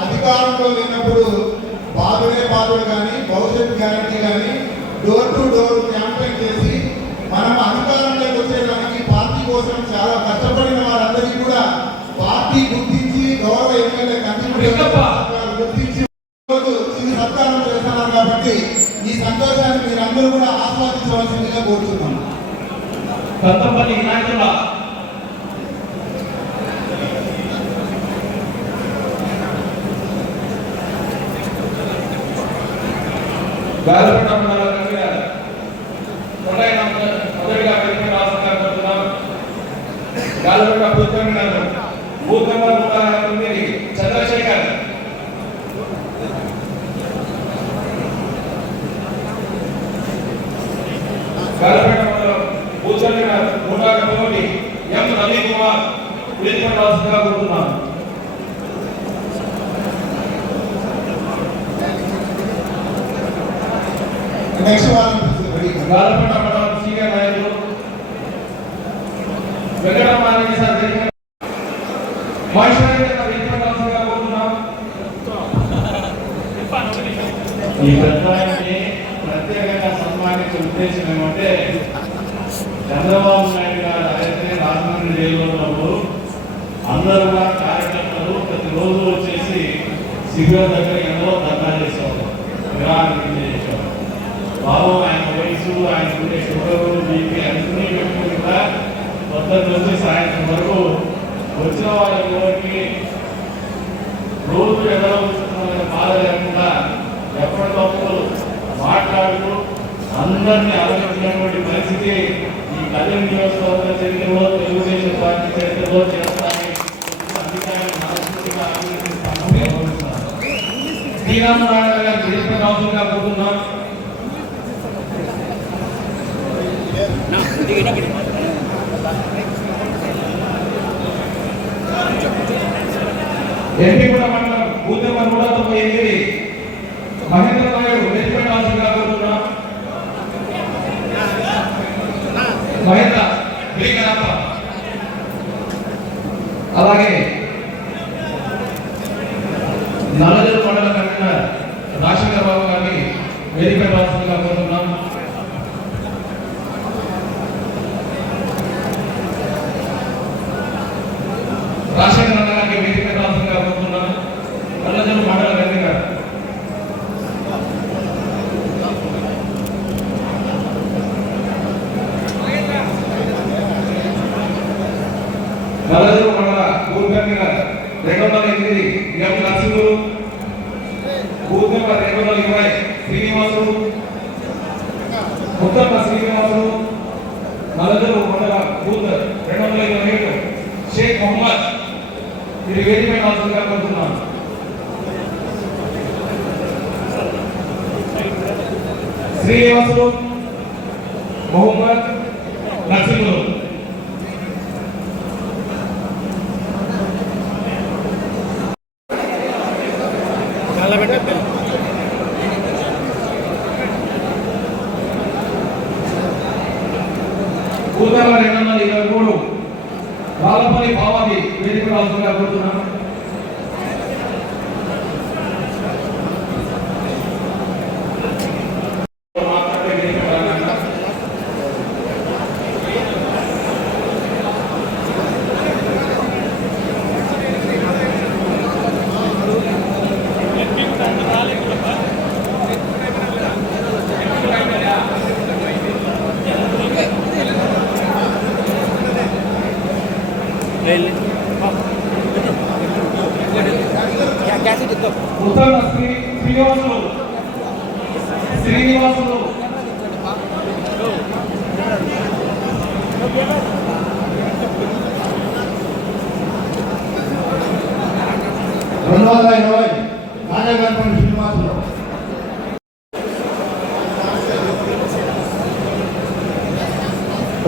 అధికారంలో లేనప్పుడు బాధుడే బాధుడు కానీ భవిష్యత్ గ్యారంటీ కానీ డోర్ టు డోర్ క్యాంపెయిన్ చేసి మనం అధికారంలోకి వచ్చేదానికి పార్టీ కోసం చాలా కష్టపడిన వారందరికీ కూడా పార్టీ గుర్తించి గౌరవ ఎమ్మెల్యే గుర్తించి ఇది సత్కారం చేస్తున్నారు కాబట్టి ఈ సంతోషాన్ని మీరందరూ కూడా ఆస్వాదించవలసిందిగా కోరుతున్నాం కంతంపల్లి నాయకుల గాలిపట మండల మొదటిగా కలిపి రాష్ట్రంగా కోరుతున్నాం గాలిపట బూత్ బూత్ నెంబర్ నూట తొమ్మిది చంద్రశేఖర్ గాలిపట మండలం బూత్ నూట ఎం రవి కుమార్ రాష్ట్రంగా కోరుతున్నాం నెక్స్ట్ వాళ్ళని రెడీ గాలపట మండలం సీనియర్ నాయకులు వెంకటరామారెడ్డి సార్ వేదిక మాస్టర్ వేదిక రాష్ట్రంగా కోరుతున్నాం ఈ పెద్దాయన్ని ప్రత్యేకంగా సన్మానించే ఉద్దేశం ఏమంటే చంద్రబాబు నాయుడు గారు అయితే రాజమండ్రి జైల్లో ఉన్నప్పుడు అందరూ కూడా కార్యకర్తలు ప్రతిరోజు వచ్చేసి శిబిరం దగ్గర ఆయన వయసు ఆయన ఉండే బీపీ అన్ని పెట్టుకుని కూడా పొద్దున్న నుంచి సాయంత్రం వరకు వచ్చిన వాళ్ళకి రోజు ఎవరో కూర్చున్నారనే బాధ లేకుండా ఎప్పటికప్పుడు మాట్లాడుతూ అందరినీ ఆలోచించినటువంటి పరిస్థితి ఈ కళ్యాణ నియోజకవర్గ చరిత్రలో తెలుగుదేశం పార్టీ చరిత్రలో చేస్తారని అధికారులు మనస్ఫూర్తిగా అభినందిస్తామని గౌరవిస్తున్నాను. శ్రీరామనారాయణ గారు చరిత్ర రాష్ట్రంగా కోరుతున్నాం ఎంపీ కూడా మండలం బూత్ కూడా నూట తొంభై ఎనిమిది మహేంద్ర నాయుడు వేదిక రాష్ట్రంగా కోరుతున్నాం మహేంద్ర గిరికనాథ అలాగే నల్లజరు మండల కన్వీనర్ రాజశేఖర బాబు గారిని వేదిక రాష్ట్రంగా కోరుతున్నాం రాజశేఖర అన్న గారికి వేదిక రాష్ట్రంగా కోరుతున్నాం నల్లజరు మండల కన్వీనర్ నల్లజరు మండల బూత్ కన్వీనర్ రెండు వందల ఎనిమిది ఎం నరసింహులు బూత్ నెంబర్ రెండు వందల ఇరవై శ్రీనివాసులు ఉత్తమ శ్రీనివాసులు నల్లజరు మండల బూత్ రెండు వందల ఇరవై ఏడు షేక్ మొహమ్మద్. ఇది వేదిక రాష్ట్రంగా కోరుతున్నాను శ్రీనివాసులు మొహమ్మద్ నరసింహులు కూతల రెండు వందల ఇరవై మూడు రాళ్ళపల్లి భావాది వేదిక రాష్ట్రంగా కోరుతున్నాను ఉత్తమ శ్రీ శ్రీనివాసులు. శ్రీనివాసులు. రెండు వందల ఇరవై నాగగర్భం శ్రీనివాసరావు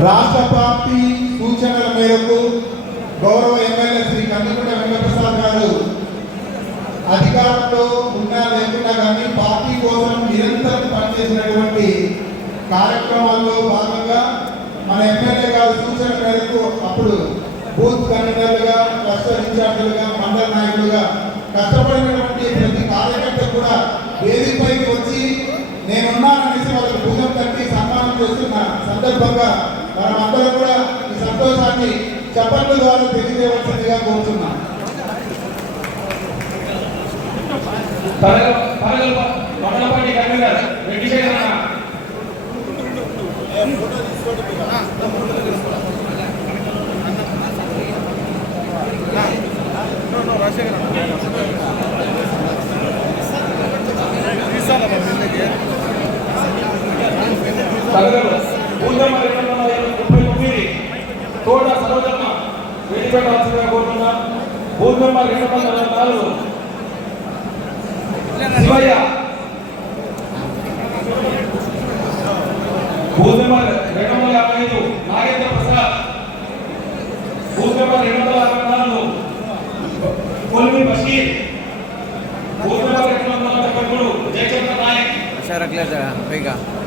రాష్ట్ర పార్టీ సూచనల మేరకు గౌరవ ఎమ్మెల్యే శ్రీ కందికొండ అధికారంలో ఉన్నా లేకుండా కానీ పార్టీ కోసం నిరంతరం పనిచేసినటువంటి కార్యక్రమాల్లో భాగంగా మన ఎమ్మెల్యే గారు సూచన మేరకు అప్పుడు బూత్ కన్వీనర్లుగా క్లస్టర్ ఇన్ఛార్జీలుగా మండల నాయకులుగా కష్టపడినటువంటి ప్రతి కార్యకర్త కూడా వేదికపైకి వచ్చి నేనున్నాననేసి వాళ్ళకి భూజం కట్టి సన్మానం చేస్తున్న సందర్భంగా మనం అందరం కూడా ఈ సంతోషాన్ని చెప్పట్ల ద్వారా తెలియజేయవలసిందిగా కోరుతున్నాను మండలపాటి కన్వీనర్ వెంకటేశ్వర కోట సరోజమ్మ. వెంకటేశ్వర కోరుతున్నా. బూత్ నెంబర్ రెండు వందల నాలుగు. शाळा राखल्या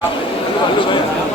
Aba.